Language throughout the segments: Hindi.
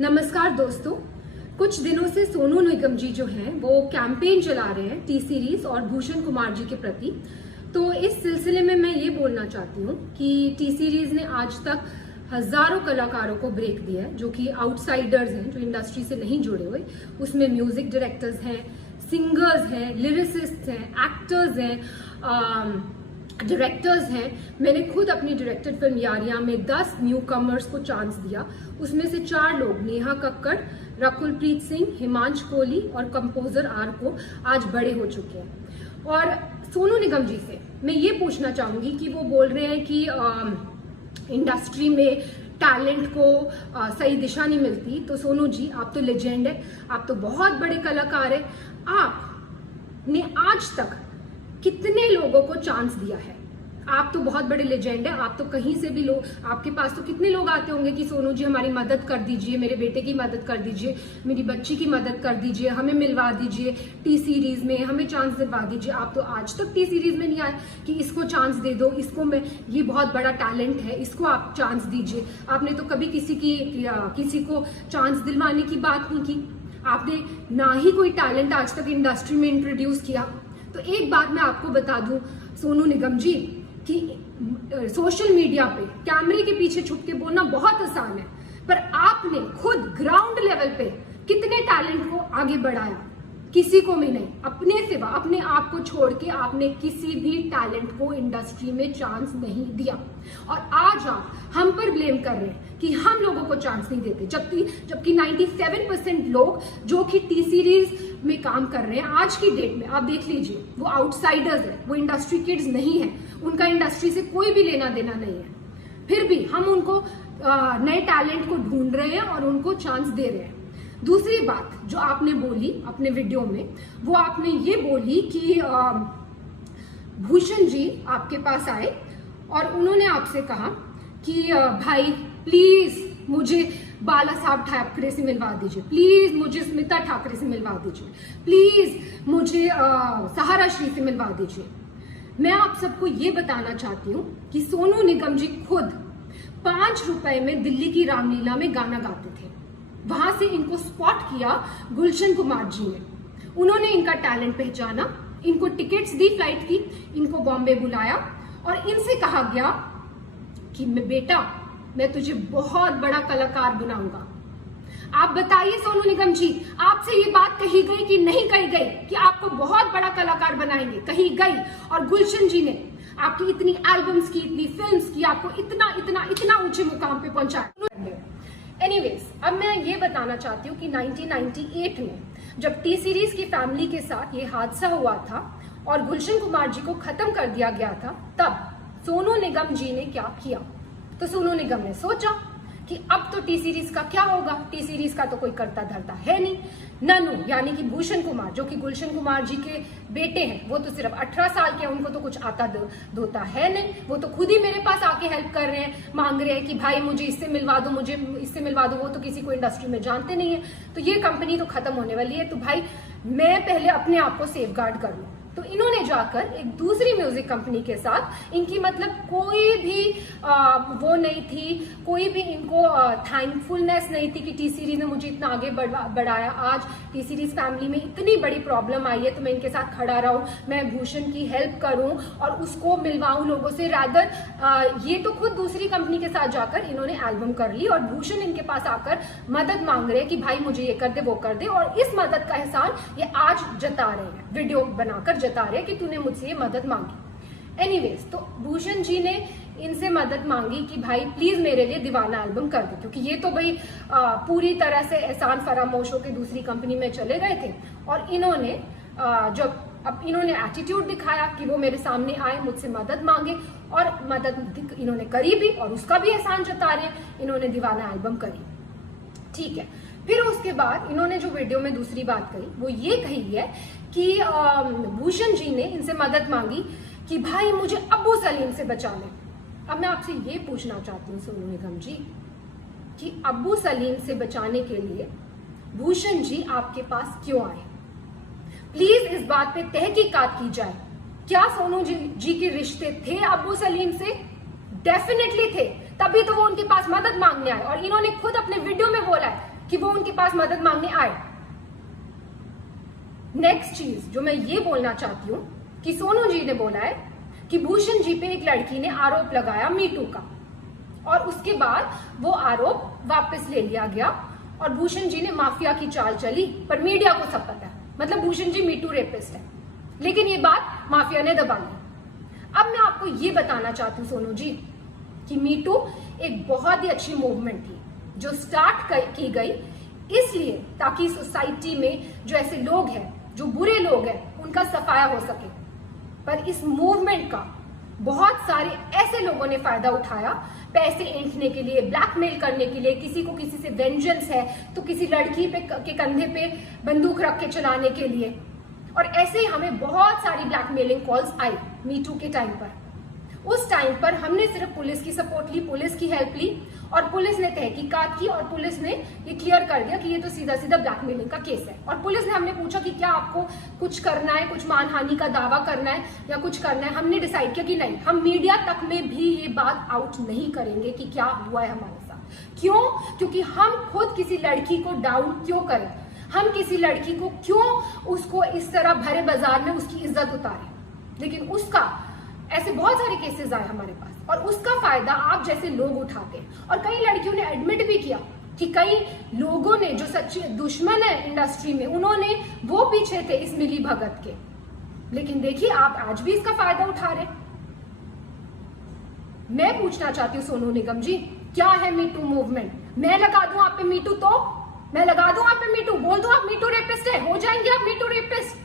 नमस्कार दोस्तों, कुछ दिनों से सोनू निगम जी जो हैं वो कैंपेन चला रहे हैं टी सीरीज और भूषण कुमार जी के प्रति। तो इस सिलसिले में मैं ये बोलना चाहती हूँ कि टी सीरीज ने आज तक हजारों कलाकारों को ब्रेक दिया है जो कि आउटसाइडर्स हैं, जो इंडस्ट्री से नहीं जुड़े हुए। उसमें म्यूजिक डायरेक्टर्स हैं, सिंगर्स हैं, लिरिसिस्ट हैं, एक्टर्स हैं, डायरेक्टर्स हैं। मैंने खुद अपनी डायरेक्टेड फिल्म यारियां में 10 न्यू कमर्स को चांस दिया। उसमें से 4 लोग, नेहा कक्कड़, रकुलप्रीत सिंह, हिमांश कोहली और कंपोजर आर को आज बड़े हो चुके हैं। और सोनू निगम जी से मैं ये पूछना चाहूंगी कि वो बोल रहे हैं कि इंडस्ट्री में टैलेंट को सही दिशा नहीं मिलती। तो सोनू जी, आप तो लेजेंड है, आप तो बहुत बड़े कलाकार है। आपने आज तक कितने लोगों को चांस दिया है? आप तो बहुत बड़े लेजेंड है, आप तो कहीं से भी लोग, आपके पास तो कितने लोग आते होंगे कि सोनू जी हमारी मदद कर दीजिए, मेरे बेटे की मदद कर दीजिए, मेरी बच्ची की मदद कर दीजिए, हमें मिलवा दीजिए टी सीरीज में, हमें चांस दिलवा दीजिए। आप तो आज तक टी सीरीज में नहीं आए कि इसको चांस दे दो, इसको मैं, ये बहुत बड़ा टैलेंट है, इसको आप चांस दीजिए। आपने तो कभी किसी को चांस दिलवाने की बात नहीं की। आपने ना ही कोई टैलेंट आज तक इंडस्ट्री में इंट्रोड्यूस किया। तो एक बात मैं आपको बता दूं सोनू निगम जी कि सोशल मीडिया पे कैमरे के पीछे छुप के बोलना बहुत आसान है, पर आपने खुद ग्राउंड लेवल पे कितने टैलेंट को आगे बढ़ाया? किसी को भी नहीं। अपने सिवा, अपने आप को छोड़ के आपने किसी भी टैलेंट को इंडस्ट्री में चांस नहीं दिया। और आज आप हम पर ब्लेम कर रहे हैं कि हम लोगों को चांस नहीं देते, जबकि 97% लोग जो कि टी सीरीज में काम कर रहे हैं आज की डेट में, आप देख लीजिए, वो आउटसाइडर्स है, वो इंडस्ट्री किड्स नहीं है, उनका इंडस्ट्री से कोई भी लेना देना नहीं है। फिर भी हम उनको नए टैलेंट को ढूंढ रहे हैं और उनको चांस दे रहे हैं। दूसरी बात जो आपने बोली अपने वीडियो में, वो आपने ये बोली कि भूषण जी आपके पास आए और उन्होंने आपसे कहा कि भाई प्लीज मुझे बाला साहब ठाकरे से मिलवा दीजिए, प्लीज मुझे स्मिता ठाकरे से मिलवा दीजिए, प्लीज मुझे सहारा श्री से मिलवा दीजिए। मैं आप सबको ये बताना चाहती हूँ कि सोनू निगम जी खुद 5 रुपए में दिल्ली की रामलीला में गाना गाते थे। वहां से इनको स्पॉट किया गुलशन कुमार जी ने। उन्होंने इनका टैलेंट पहचाना, इनको टिकट्स दी फ्लाइट की, इनको बॉम्बे बुलाया और इनसे कहा गया कि बेटा मैं तुझे बहुत बड़ा कलाकार बनाऊंगा। आप बताइए सोनू निगम जी, आपसे ये बात कही गई कि नहीं कही गई कि आपको बहुत बड़ा कलाकार बनाएंगे? कही गई। और गुलशन जी ने आपकी इतनी एल्बम्स की, इतनी फिल्म्स की, आपको इतना इतना इतना ऊंचे मुकाम पे पहुंचाया। एनीवेज, अब मैं ये बताना चाहती हूँ कि 1998 में जब टी सीरीज की फैमिली के साथ ये हादसा हुआ था और गुलशन कुमार जी को खत्म कर दिया गया था, तब सोनू निगम जी ने क्या किया? तो सोनू निगम ने सोचा कि अब तो टी सीरीज का क्या होगा, टी सीरीज का तो कोई करता धरता है नहीं। ननू यानी कि भूषण कुमार, जो कि गुलशन कुमार जी के बेटे हैं, वो तो सिर्फ 18 साल के हैं, उनको तो कुछ आता धोता है नहीं। वो तो खुद ही मेरे पास आके हेल्प कर रहे हैं, मांग रहे हैं कि भाई मुझे इससे मिलवा दो, मुझे इससे मिलवा दो। वो तो किसी को इंडस्ट्री में जानते नहीं है। तो ये कंपनी तो खत्म होने वाली है, तो भाई मैं पहले अपने आप को सेफ गार्ड कर लूं। तो इन्होंने जाकर एक दूसरी म्यूजिक कंपनी के साथ, इनकी मतलब कोई भी वो नहीं थी, कोई भी इनको थैंकफुलनेस नहीं थी कि टी सीरीज ने मुझे इतना आगे बढ़ाया। आज टी सीरीज फैमिली में इतनी बड़ी प्रॉब्लम आई है तो मैं इनके साथ खड़ा रहूं, मैं भूषण की हेल्प करूं और उसको मिलवाऊं लोगों से। रादर ये तो खुद दूसरी कंपनी के साथ जाकर इन्होंने एल्बम कर ली और भूषण इनके पास आकर मदद मांग रहे हैं कि भाई मुझे ये कर दे, वो कर दे। और इस मदद का एहसान ये आज जता रहे हैं, वीडियो बनाकर जता रहे कि तूने मुझसे ये मदद मांगी। एनीवेज, तो भूषण जी ने इनसे मदद मांगी कि भाई प्लीज मेरे लिए दीवाना एल्बम कर दे, क्योंकि ये तो भाई पूरी तरह से एहसान फरामोश होकर दूसरी कंपनी में चले गए थे। और इन्होंने जब अब इन्होंने एटीट्यूड दिखाया कि वो मेरे सामने आए, मुझसे मदद मांगे, और मदद इन्होंने करी भी और उसका भी एहसान जता रहे हैं। इन्होंने दीवाना एल्बम करी, ठीक है। फिर उसके बाद इन्होंने जो वीडियो में दूसरी बात कही वो ये कही है कि भूषण जी ने इनसे मदद मांगी कि भाई मुझे अब्बू सलीम से बचा ले। अब मैं आपसे ये पूछना चाहती हूँ सोनू निगम जी कि अब्बू सलीम से बचाने के लिए भूषण जी आपके पास क्यों आए? प्लीज इस बात पे तहकीकात की जाए। क्या सोनू जी के रिश्ते थे अब्बू सलीम से? डेफिनेटली थे, तभी तो वो उनके पास मदद मांगने आए। और इन्होंने खुद अपने वीडियो में बोला है कि वो उनके पास मदद मांगने आए। नेक्स्ट चीज जो मैं ये बोलना चाहती हूँ कि सोनू जी ने बोला है कि भूषण जी पे एक लड़की ने आरोप लगाया मीटू का, और उसके बाद वो आरोप वापस ले लिया गया और भूषण जी ने माफिया की चाल चली, पर मीडिया को सब पता है, मतलब भूषण जी मीटू रेपिस्ट है, लेकिन ये बात माफिया ने दबा ली। अब मैं आपको ये बताना चाहती हूँ सोनू जी कि मीटू एक बहुत ही अच्छी मूवमेंट थी जो स्टार्ट की गई इसलिए ताकि सोसाइटी में जो ऐसे लोग हैं, जो बुरे लोग हैं, उनका सफाया हो सके। पर इस मूवमेंट का बहुत सारे ऐसे लोगों ने फायदा उठाया, पैसे ऐंठने के लिए, ब्लैकमेल करने के लिए, किसी को किसी से वेंजेंस है तो किसी लड़की के कंधे पे बंदूक रख के चलाने के लिए, और ऐसे ही हमें बहुत सारी ब्लैकमेलिंग कॉल्स आई मीटू के टाइम पर। उस टाइम पर हमने सिर्फ पुलिस की सपोर्ट ली, पुलिस की हेल्प ली, और पुलिस ने तहकीकात की और पुलिस ने ये क्लियर कर दिया कि ये तो सीधा सीधा ब्लैकमेलिंग का केस है। और पुलिस ने हमने पूछा कि क्या आपको कुछ करना है, कुछ मानहानि का दावा करना है या कुछ करना है। हमने डिसाइड किया कि नहीं, हम मीडिया तक में भी ये बात आउट नहीं करेंगे कि क्या हुआ है हमारे साथ। क्यों? क्योंकि हम खुद किसी लड़की को डाउन क्यों करें, हम किसी लड़की को क्यों उसको इस तरह भरे बाजार में उसकी इज्जत उतारें। लेकिन उसका ऐसे बहुत सारे केसेस आए हमारे पास, और उसका फायदा आप जैसे लोग उठाते हैं। और कई लड़कियों ने एडमिट भी किया कि कई लोगों ने जो सच्चे दुश्मन है इंडस्ट्री में, उन्होंने वो पीछे थे इस मिली भगत के, लेकिन देखिए आप आज भी इसका फायदा उठा रहे। मैं पूछना चाहती हूँ सोनू निगम जी, क्या है मीटू मूवमेंट? मैं लगा दूं आप पे मीटू, तो मैं लगा दूं आप पे मीटू, बोल दो आप मीटू रेपिस्ट है, हो जाएंगे आप मीटू रेपिस्ट।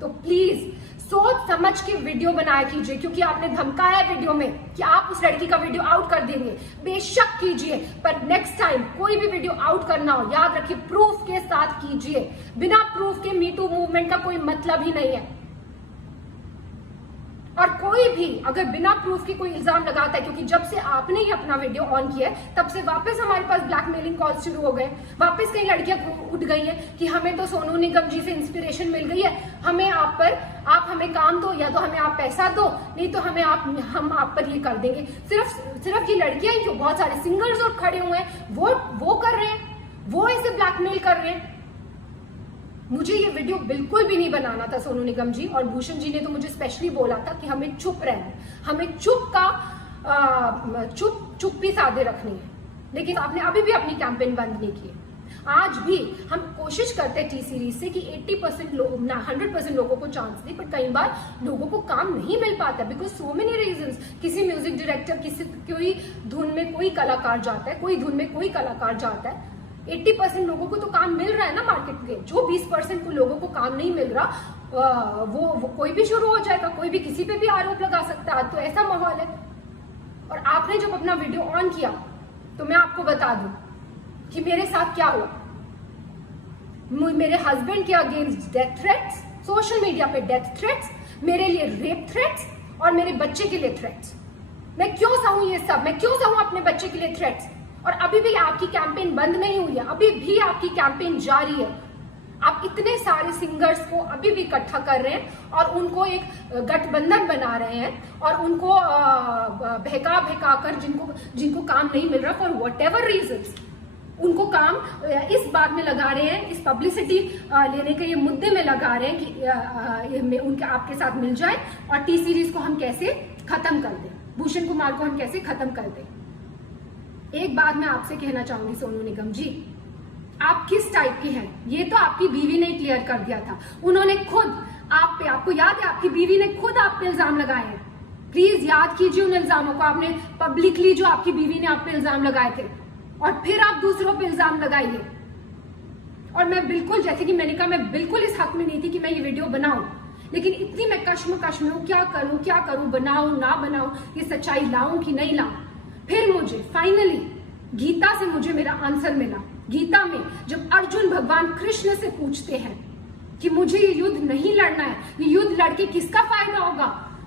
तो प्लीज सोच समझ के वीडियो बनाया कीजिए, क्योंकि आपने धमकाया वीडियो में कि आप उस लड़की का वीडियो आउट कर देंगे। बेशक कीजिए, पर नेक्स्ट टाइम कोई भी वीडियो आउट करना हो, याद रखिए प्रूफ के साथ कीजिए। बिना प्रूफ के मीटू मूवमेंट का कोई मतलब ही नहीं है। और कोई भी अगर बिना प्रूफ के कोई इल्जाम लगाता है, क्योंकि जब से आपने ही अपना वीडियो ऑन किया है तब से वापस हमारे पास ब्लैकमेलिंग कॉल शुरू हो गए, वापस कई लड़कियां उठ गई हैं कि हमें तो सोनू निगम जी से इंस्पिरेशन मिल गई है, हमें आप हमें काम दो, या तो हमें आप पैसा दो, नहीं तो हम आप पर ये कर देंगे। सिर्फ ये लड़कियां ही क्यों, बहुत सारे सिंगर्स और खड़े हुए हैं, वो कर रहे हैं, वो ऐसे ब्लैकमेल कर रहे हैं। मुझे ये वीडियो बिल्कुल भी नहीं बनाना था सोनू निगम जी, और भूषण जी ने तो मुझे स्पेशली बोला था कि हमें चुप रहना है, हमें चुप्पी साधे रखनी है, लेकिन आपने अभी भी अपनी कैंपेन बंद नहीं की। आज भी हम कोशिश करते हैं टी सीरीज से कि 80% लोग 100% लोगों को चांस दे, पर कई बार लोगों को काम नहीं मिल पाता बिकॉज सो मेनी रीजंस। किसी म्यूजिक डायरेक्टर, कोई धुन में कोई कलाकार जाता है, कोई धुन में कोई कलाकार जाता है। 80% लोगों को तो काम मिल रहा है ना मार्केट में, जो 20% को लोगों को काम नहीं मिल रहा वो कोई भी शुरू हो जाएगा, कोई भी किसी पे भी आरोप लगा सकता है। तो ऐसा माहौल है। और आपने जब अपना वीडियो ऑन किया तो मैं आपको बता दूं कि मेरे साथ क्या हुआ। मेरे हस्बैंड के against death threats, social media पे डेथ थ्रेट्स, मेरे लिए रेप थ्रेट्स, और मेरे बच्चे के लिए थ्रेट्स। मैं क्यों सहूं ये सब, मैं क्यों सहूं अपने बच्चे के लिए थ्रेट्स? और अभी भी आपकी कैंपेन बंद नहीं हुई है, अभी भी आपकी कैंपेन जारी है। आप इतने सारे सिंगर्स को अभी भी इकट्ठा कर रहे हैं और उनको एक गठबंधन बना रहे हैं, और उनको बहका कर जिनको काम नहीं मिल रहा फॉर व्हाटएवर रीजंस, उनको काम इस बात में लगा रहे हैं, इस पब्लिसिटी लेने के ये मुद्दे में लगा रहे हैं कि उनके आपके साथ मिल जाए और टी सीरीज को हम कैसे खत्म कर दें, भूषण कुमार को हम कैसे खत्म कर दें। एक बात मैं आपसे कहना चाहूंगी सोनू निगम जी, आप किस टाइप की हैं ये तो आपकी बीवी ने क्लियर कर दिया था। उन्होंने खुद आप पे, आपको याद है, आपकी बीवी ने खुद आप पे इल्जाम लगाए हैं। प्लीज याद कीजिए उन इल्जामों को। आपने पब्लिकली जो आपकी बीवी ने आप पे इल्जाम लगाए थे, और फिर आप दूसरों पे इल्जाम लगाइए। और मैं बिल्कुल, जैसे कि मैंने कहा, मैं बिल्कुल इस हक में नहीं थी कि मैं ये वीडियो बनाऊं, लेकिन इतनी मैं कश्मकश में हूं, क्या करूं, बनाऊं ना बनाऊं, ये सच्चाई लाऊं कि नहीं लाऊं। फिर मुझे फाइनली गीता से मुझे मेरा आंसर मिला। गीता में जब अर्जुन भगवान कृष्ण से पूछते हैं कि मुझे ये युद्ध नहीं लड़ना है, ये युद्ध लड़के किसका फायदा होगा,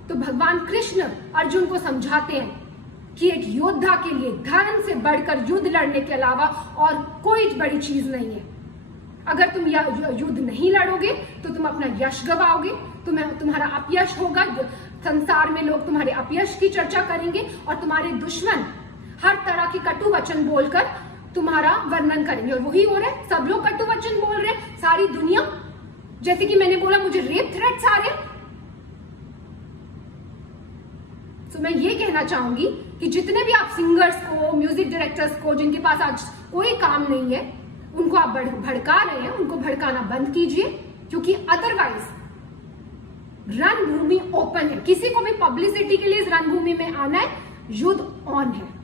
तो भगवान कृष्ण अर्जुन को समझाते हैं कि एक योद्धा के लिए धर्म से बढ़कर युद्ध लड़ने के अलावा और कोई बड़ी चीज नहीं है। अगर तुम युद्ध नहीं लड़ोगे तो तुम अपना यश गवाओगे, तुम्हारा अपयश होगा, संसार में लोग तुम्हारे अपयश की चर्चा करेंगे, और तुम्हारे दुश्मन हर तरह की कटु वचन बोलकर तुम्हारा वर्णन करेंगे, और वही हो रहा है। सब लोग कटु वचन बोल रहे हैं, सारी दुनिया, जैसे कि मैंने बोला मुझे रेप थ्रेट्स आ रहे हैं। तो मैं ये कहना चाहूंगी कि जितने भी आप सिंगर्स को, म्यूजिक डायरेक्टर्स को, जिनके पास आज कोई काम नहीं है, उनको आप भड़का रहे हैं, उनको भड़काना बंद कीजिए, क्योंकि अदरवाइज रणभूमि ओपन है। किसी को भी पब्लिसिटी के लिए इस रणभूमि में आना है, युद्ध ऑन है।